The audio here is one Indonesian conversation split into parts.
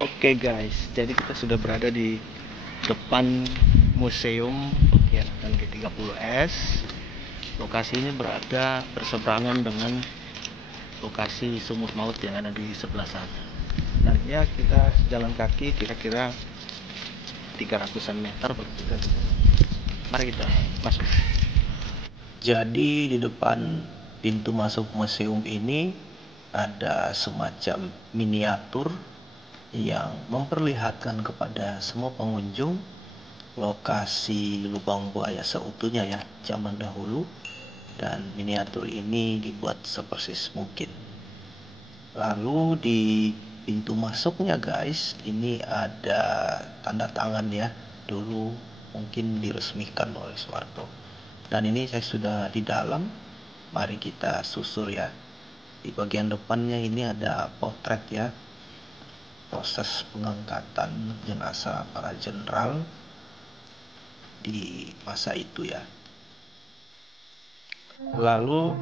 Oke guys, jadi kita sudah berada di depan Museum Pengkhianatan G30S. Lokasi ini berada berseberangan dengan lokasi Sumur Maut yang ada di sebelah sana. Nah ya, kita jalan kaki kira-kira 300-an meter baru kita bisa. Mari kita masuk. Jadi di depan pintu masuk museum ini ada semacam miniatur yang memperlihatkan kepada semua pengunjung lokasi lubang buaya seutuhnya ya, zaman dahulu, dan miniatur ini dibuat sepersis mungkin. Lalu di pintu masuknya guys, ini ada tanda tangan ya, dulu mungkin diresmikan oleh Soeharto. Dan ini saya sudah di dalam, mari kita susur ya. Di bagian depannya ini ada potret ya, proses pengangkatan jenazah para jenderal di masa itu ya. Lalu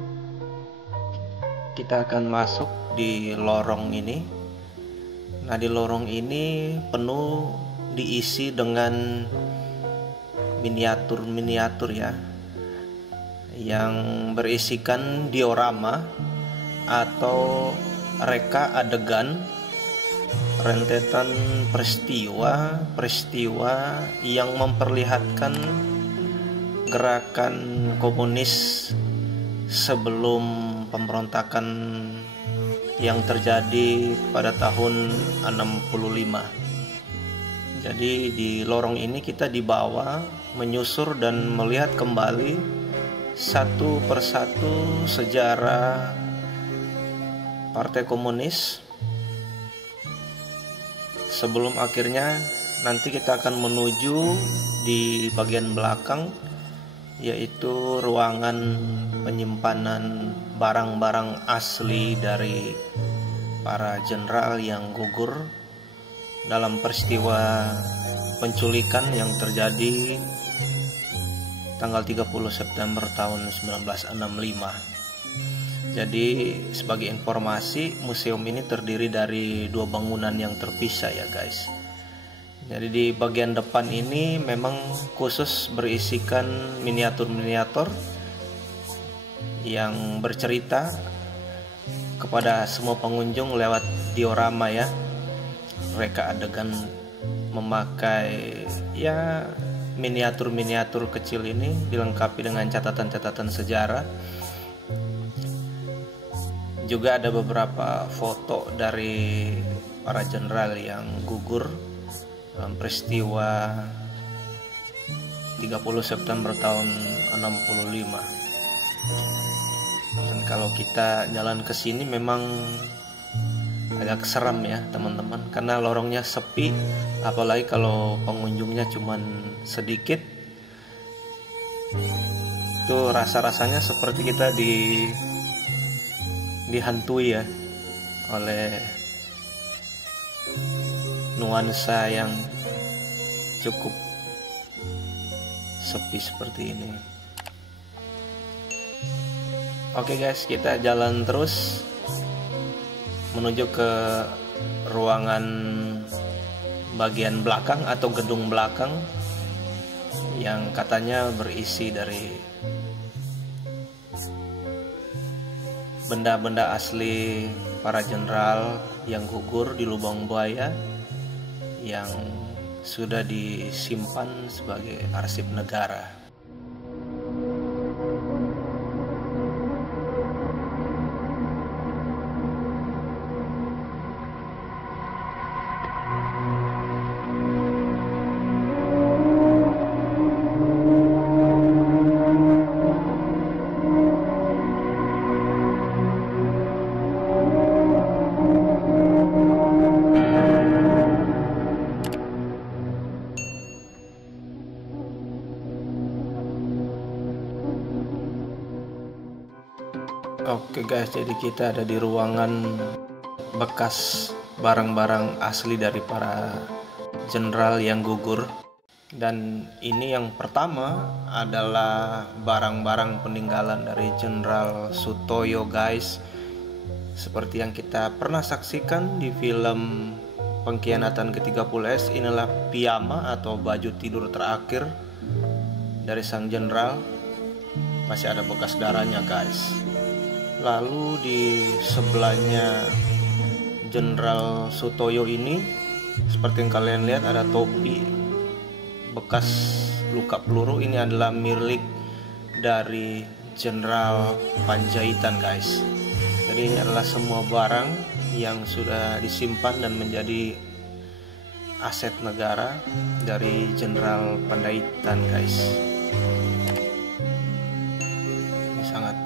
kita akan masuk di lorong ini. Nah, di lorong ini penuh diisi dengan miniatur-miniatur ya, yang berisikan diorama atau reka adegan rentetan peristiwa yang memperlihatkan gerakan komunis sebelum pemberontakan yang terjadi pada tahun 65. Jadi di lorong ini kita dibawa menyusur dan melihat kembali satu persatu sejarah Partai Komunis sebelum akhirnya nanti kita akan menuju di bagian belakang, yaitu ruangan penyimpanan barang-barang asli dari para jenderal yang gugur dalam peristiwa penculikan yang terjadi tanggal 30 September tahun 1965. Jadi sebagai informasi, museum ini terdiri dari dua bangunan yang terpisah ya guys. Jadi di bagian depan ini memang khusus berisikan miniatur-miniatur yang bercerita kepada semua pengunjung lewat diorama ya, reka adegan memakai ya miniatur-miniatur kecil ini dilengkapi dengan catatan-catatan sejarah. Juga ada beberapa foto dari para jenderal yang gugur dalam peristiwa 30 September tahun 65. Dan kalau kita jalan ke sini memang agak seram ya teman-teman, karena lorongnya sepi, apalagi kalau pengunjungnya cuman sedikit. Itu rasa-rasanya seperti kita dihantui ya oleh nuansa yang cukup sepi seperti ini. Oke guys, kita jalan terus menuju ke ruangan bagian belakang atau gedung belakang yang katanya berisi dari benda-benda asli para jenderal yang gugur di lubang buaya yang sudah disimpan sebagai arsip negara. Oke guys, jadi kita ada di ruangan bekas barang-barang asli dari para jenderal yang gugur. Dan ini yang pertama adalah barang-barang peninggalan dari Jenderal Sutoyo guys. Seperti yang kita pernah saksikan di film Pengkhianatan ke-30S, inilah piyama atau baju tidur terakhir dari sang jenderal. Masih ada bekas darahnya guys. Lalu di sebelahnya Jenderal Sutoyo ini, seperti yang kalian lihat, ada topi bekas luka peluru. Ini adalah milik dari Jenderal Panjaitan guys. Jadi ini adalah semua barang yang sudah disimpan dan menjadi aset negara dari Jenderal Panjaitan guys. Ini sangat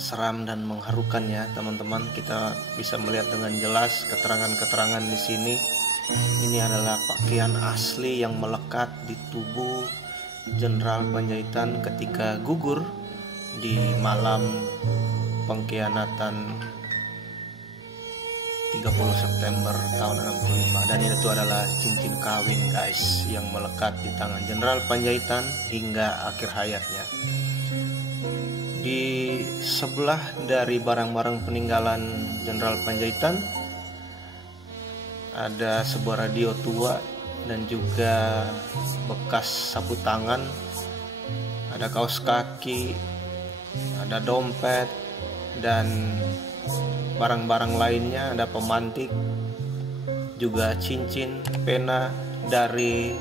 seram dan mengharukan ya teman-teman. Kita bisa melihat dengan jelas keterangan-keterangan di sini. Ini adalah pakaian asli yang melekat di tubuh Jenderal Panjaitan ketika gugur di malam pengkhianatan 30 September tahun 65. Dan itu adalah cincin kawin guys yang melekat di tangan Jenderal Panjaitan hingga akhir hayatnya. Di sebelah dari barang-barang peninggalan Jenderal Panjaitan ada sebuah radio tua dan juga bekas sapu tangan, ada kaos kaki, ada dompet, dan barang-barang lainnya, ada pemantik, juga cincin, pena dari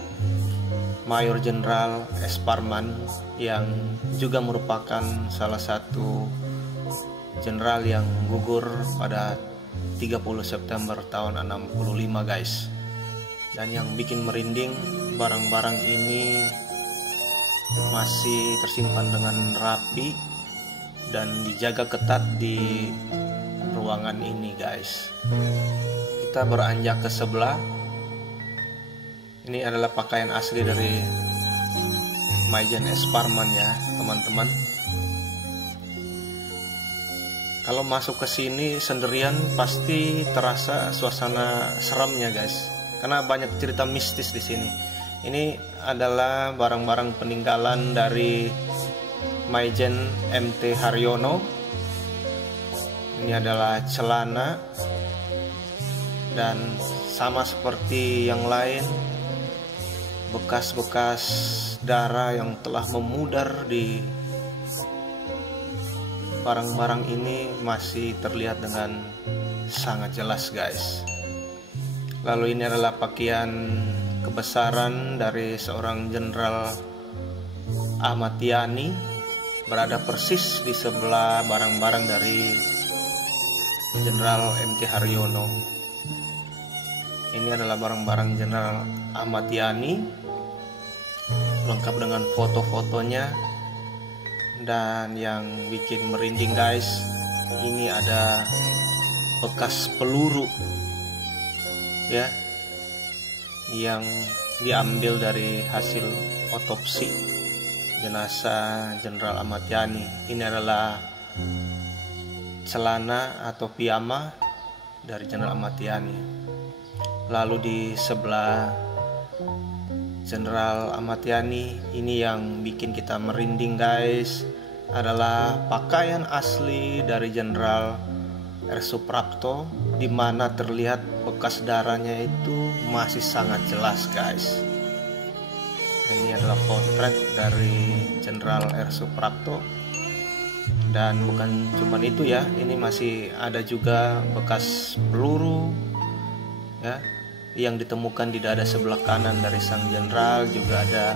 Mayor Jenderal S. Parman yang juga merupakan salah satu jenderal yang gugur pada 30 September tahun 65 guys. Dan yang bikin merinding, barang-barang ini masih tersimpan dengan rapi dan dijaga ketat di ruangan ini guys. Kita beranjak ke sebelah. Ini adalah pakaian asli dari Maijen S. Parman ya teman-teman. Kalau masuk ke sini sendirian pasti terasa suasana seramnya guys, karena banyak cerita mistis di sini. Ini adalah barang-barang peninggalan dari Maijen MT Haryono. Ini adalah celana, dan sama seperti yang lain, bekas-bekas darah yang telah memudar di barang-barang ini masih terlihat dengan sangat jelas guys. Lalu ini adalah pakaian kebesaran dari seorang Jenderal Ahmad Yani, berada persis di sebelah barang-barang dari Jenderal MT Haryono. Ini adalah barang-barang Jenderal Ahmad Yani, lengkap dengan foto-fotonya. Dan yang bikin merinding guys, ini ada bekas peluru ya, yang diambil dari hasil otopsi jenazah Jenderal Ahmad Yani. Ini adalah celana atau piyama dari Jenderal Ahmad Yani. Lalu di sebelah Jenderal Ahmad Yani, ini yang bikin kita merinding guys, adalah pakaian asli dari Jenderal R. Suprapto, di mana terlihat bekas darahnya itu masih sangat jelas guys. Ini adalah potret dari Jenderal R. Suprapto. Dan bukan cuma itu ya, ini masih ada juga bekas peluru ya, yang ditemukan di dada sebelah kanan dari sang jenderal. Juga ada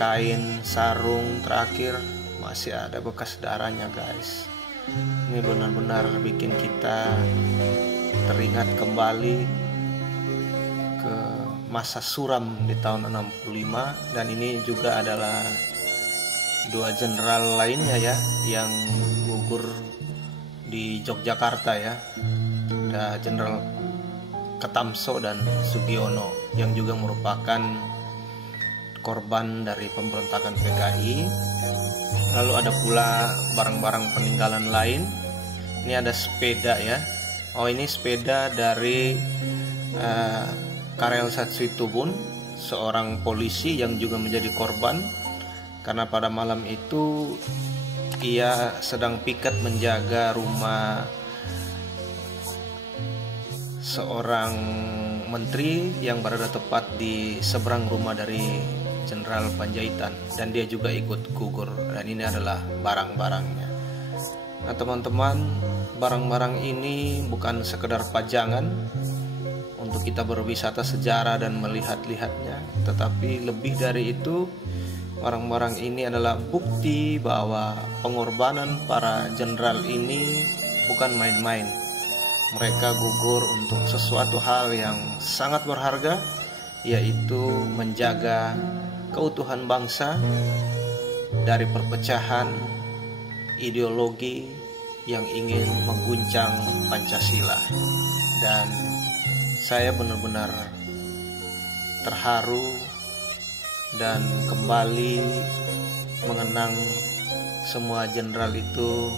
kain sarung terakhir, masih ada bekas darahnya guys. Ini benar-benar bikin kita teringat kembali ke masa suram di tahun 65. Dan ini juga adalah dua jenderal lainnya ya yang gugur di Yogyakarta ya. Ada Jenderal Ketamso dan Sugiono yang juga merupakan korban dari pemberontakan PKI. Lalu ada pula barang-barang peninggalan lain. Ini ada sepeda ya. Oh, ini sepeda dari Karel Satsitubun, seorang polisi yang juga menjadi korban. Karena pada malam itu ia sedang piket menjaga rumah seorang menteri yang berada tepat di seberang rumah dari Jenderal Panjaitan, dan dia juga ikut gugur, dan ini adalah barang-barangnya. Nah teman-teman, barang-barang ini bukan sekedar pajangan untuk kita berwisata sejarah dan melihat-lihatnya, tetapi lebih dari itu, barang-barang ini adalah bukti bahwa pengorbanan para jenderal ini bukan main-main. Mereka gugur untuk sesuatu hal yang sangat berharga, yaitu menjaga keutuhan bangsa dari perpecahan ideologi yang ingin mengguncang Pancasila. Dan saya benar-benar terharu dan kembali mengenang semua jenderal itu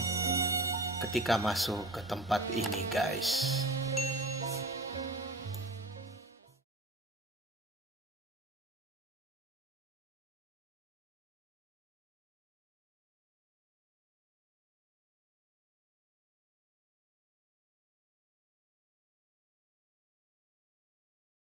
ketika masuk ke tempat ini, guys.